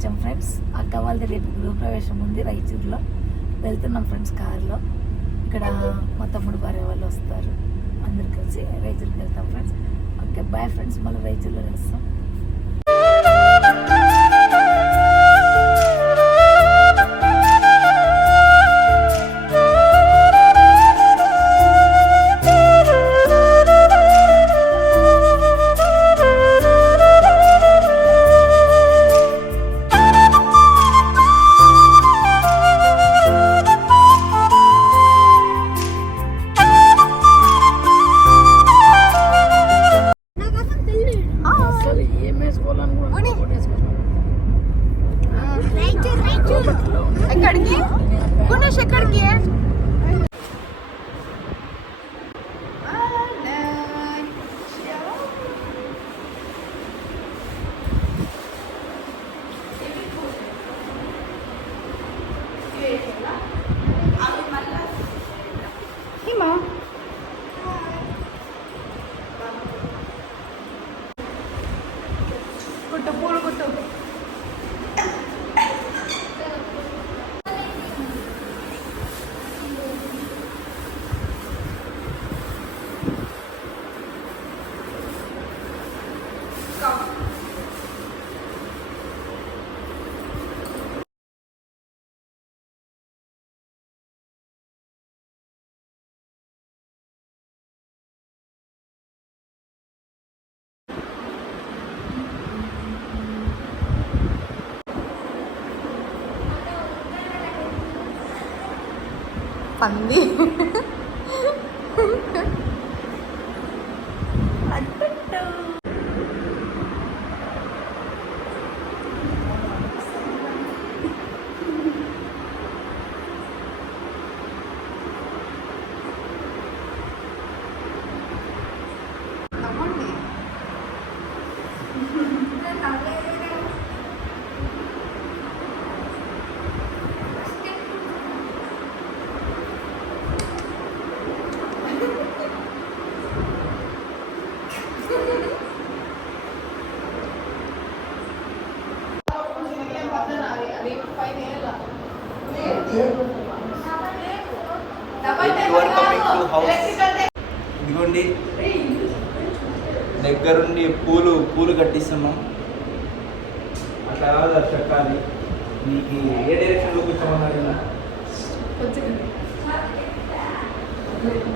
వచ్చాం ఫ్రెండ్స్. అక్క వాళ్ళది రేపు గృహప్రవేశం ఉంది రైచూరులో. వెళ్తున్నాం ఫ్రెండ్స్ కారులో. ఇక్కడ మా తమ్ముడు భార్య వాళ్ళు వస్తారు. అందరు కలిసి రైచూరుకి వెళ్తాం ఫ్రెండ్స్. ఓకే బాయ్ ఫ్రెండ్స్, మళ్ళీ రైచూరులో కలుస్తాం. ఎక్కడికి గుణేష్ ఎక్కడికి గుట్టు పూలు గుట్టు పంది ఇదిగోండి దగ్గరుండి పూలు కట్టిస్తున్నాం. అట్లా కాదు అది చెక్కాలి. మీకు ఏ డైరెక్షన్లో కూర్చోమన్నారు?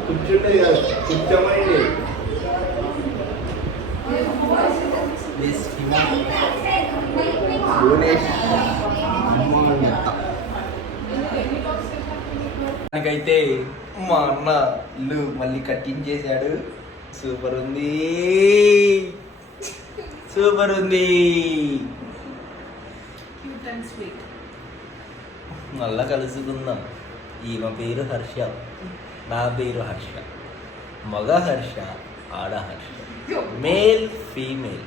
కూర్చుంటే కాదు, కూర్చోమండి. నాకైతే మా అన్న ఇల్లు మళ్ళీ కటింగ్ చేశాడు. సూపర్ ఉంది, సూపర్ ఉంది. మళ్ళా కలుసుకుందాం. ఈమె పేరు హర్ష, నా పేరు హర్ష. మగ హర్ష, ఆడ Harsha, male female,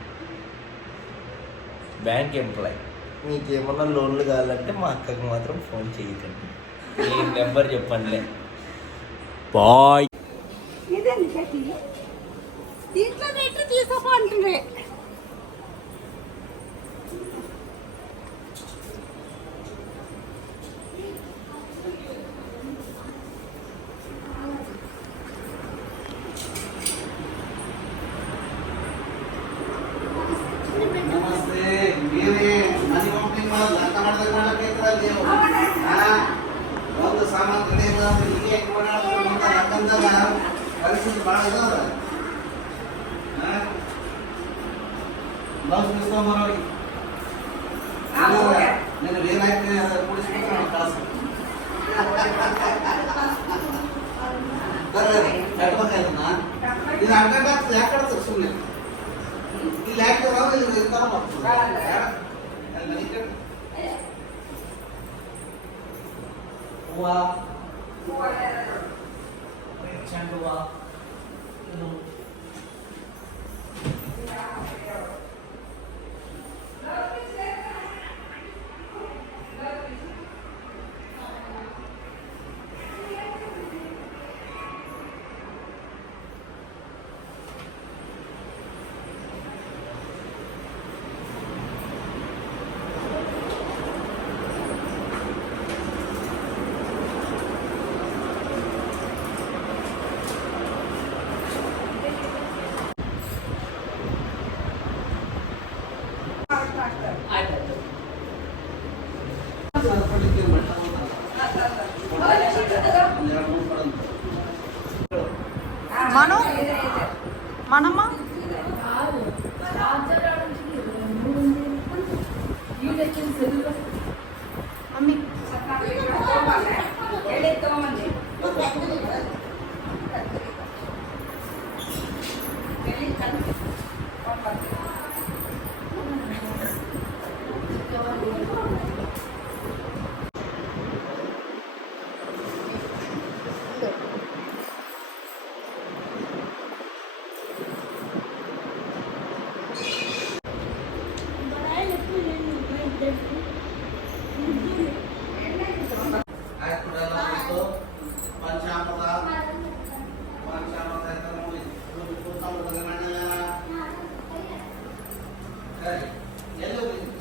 bank employee. మీకేమన్నా లోన్లు కావాలంటే మా అక్కకి మాత్రం ఫోన్ చేయకండి. ఈ నెంబర్ చెప్పండి. బాయ్. దీంట్లో నెట్ తీసుకో అంటుంది. బ్లౌజ్ తీసుకోమని నేను రియల్ లైఫ్ కూడిసుకుంటున్నాను కాసు పెట్టబోతున్నా. ఇది అంటే ఎక్కడ తెలుస్తుంది ఈ లేకపోతే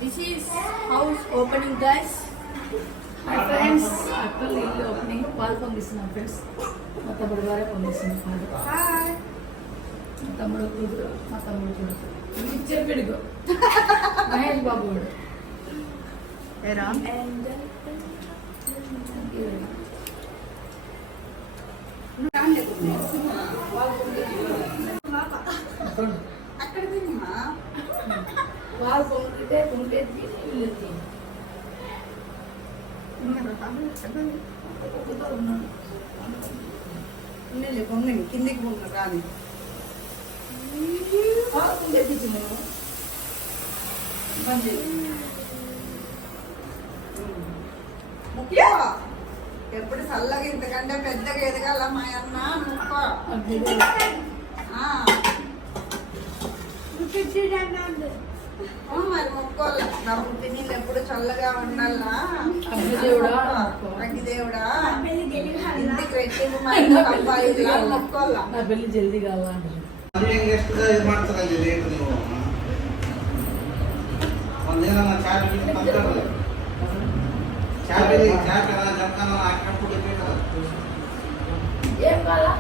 this is house opening guys. Hi friends, అక్కడ ఇల్లు ఓపెనింగ్. పాలు పొంగిస్తున్నాం ఫ్రెండ్స్. మా తమ్ముడు గారే పొంగిస్తుంది పాలు. మా తమ్ముడు కూతురు, మా తమ్ముడు కూతురు. ఇది ఇచ్చే పిడుగు మహేష్ బాబు కూడా. పాలు పొంగితే పొంగేది ఇల్లు తిని పొంగండి కిందికి పొంగ కానీ ముఖ్యం ఎప్పుడు చల్లగా ఇంతకంటే పెద్దగా ఎదగాల మా అన్న ముక్కో మరి మొక్కోళ్ళ నా పుట్టి నీళ్ళు ఎప్పుడు చల్లగా ఉండాలా అగ్గిదేవుడా ఇంటికి రెట్టింపు మా ఇంట్లో అబ్బాయి మొక్కోళ్ళ నా పెళ్లి జల్దీ కావాలంటారు. ఏం కావాలా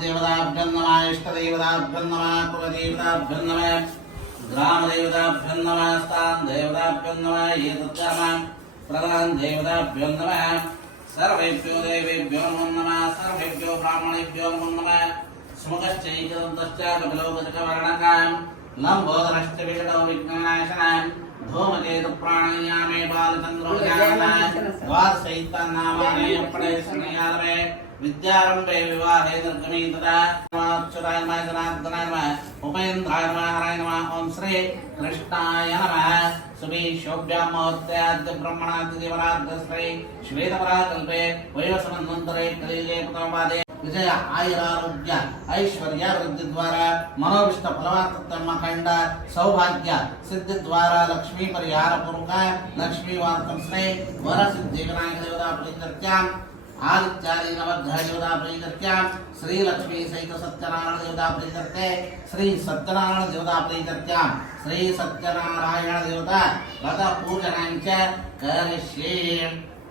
దేవతాభ్యం నమ ఇష్టదేవతాభ్యం నమ కులదేవతాభ్యం నమ గ్రామదేవతాభ్యం నమ స్థాన్ దేవతాభ్యం నమ ఏతత్కర్మ ప్రధాన్ దేవతాభ్యం నమ సర్వేభ్యో దేవేభ్యో నమో నమ సర్వేభ్యో బ్రాహ్మణేభ్యో నమో నమ సుముఖశ్చైకదంతశ్చ కపిలోగజకవర్ణకాం లంబోదరశ్చ విషడో విఘ్ననాశనాం ధూమకేతు ప్రాణయామే బాలచంద్రో ద్వాదశైతాన్నామానే పడేశనయాలమే విద్యారంభే వివాహే నిర్గమే తదా అచ్యుతాయ నమః జనార్దనాయ నమః ఉపేంద్రాయ నమః హరాయ నమః ఓం శ్రీ కృష్ణాయ నమః సుభి శోభ్యాం మహోత్యాద్య బ్రహ్మణాద్య దేవరాద్య శ్రీ శ్వేతపరాకల్పే వయోసమంతరే కలిగే ప్రథమపాదే విజయ ఆయురారోగ్య ఐశ్వర్య వృద్ధి ద్వారా మనోవిష్ట ఫలవాతత్వ ఖండ సౌభాగ్య సిద్ధి ద్వారా లక్ష్మీ పరిహార పూర్వక లక్ష్మీ వార్తం శ్రీ వర సిద్ధి వినాయక దేవతా ప్రీత్యర్థ్యాం ఆదిత్యాది నవగ్రహ దేవతా ప్రీత్యర్థ్యాం శ్రీ లక్ష్మీ సహిత సత్యనారాయణ దేవతా ప్రీత్యర్థే శ్రీ సత్యనారాయణ దేవతా ప్రీత్యర్థ్యాం శ్రీ సత్యనారాయణ దేవత వ్రత పూజనాంచ కరిష్యే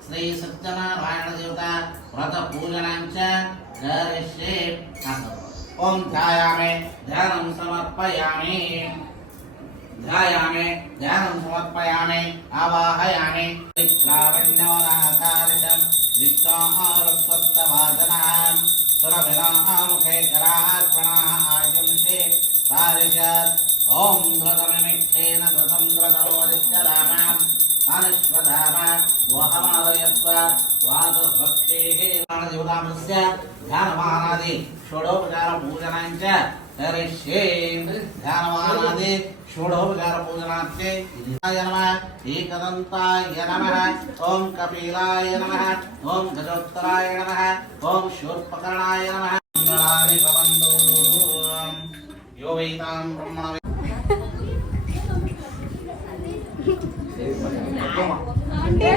శ్రీ సత్యనారాయణ దేవత వ్రత పూజనాంచ కరిష్యే. ఓం ధ్యాయామే ధ్యానం సమర్పయామి ధ్యాయామే ధ్యానం సమర్పయామి ఆవాహయామి శ్రావణ్యోనాకారితం విష్ణోరస్వస్తవాదనాం సురభిరాముఖే కరార్పణాః ఆశంసే పారిషత్. ఓం ధ్రుతమిమిక్షేన ధృతం ధ్రుతమోదిష్యరామాం అనుష్వధామ వహమాదయత్వ వాదుర్భక్తేః దేవతాంశస్య ధ్యానమానాది షోడోపచార పూజనాంచ కరిష్యే. ధ్యానమానాది షోడోపచార పూజనార్థే విద్యాయ నమః ఏకదంతాయ నమః ఓం కపిలాయ నమః ఓం గజోత్తరాయ నమః ఓం శూర్పకర్ణాయ నమః. మంగళాని భవంతు. యో వైతాం బ్రహ్మణ అంటే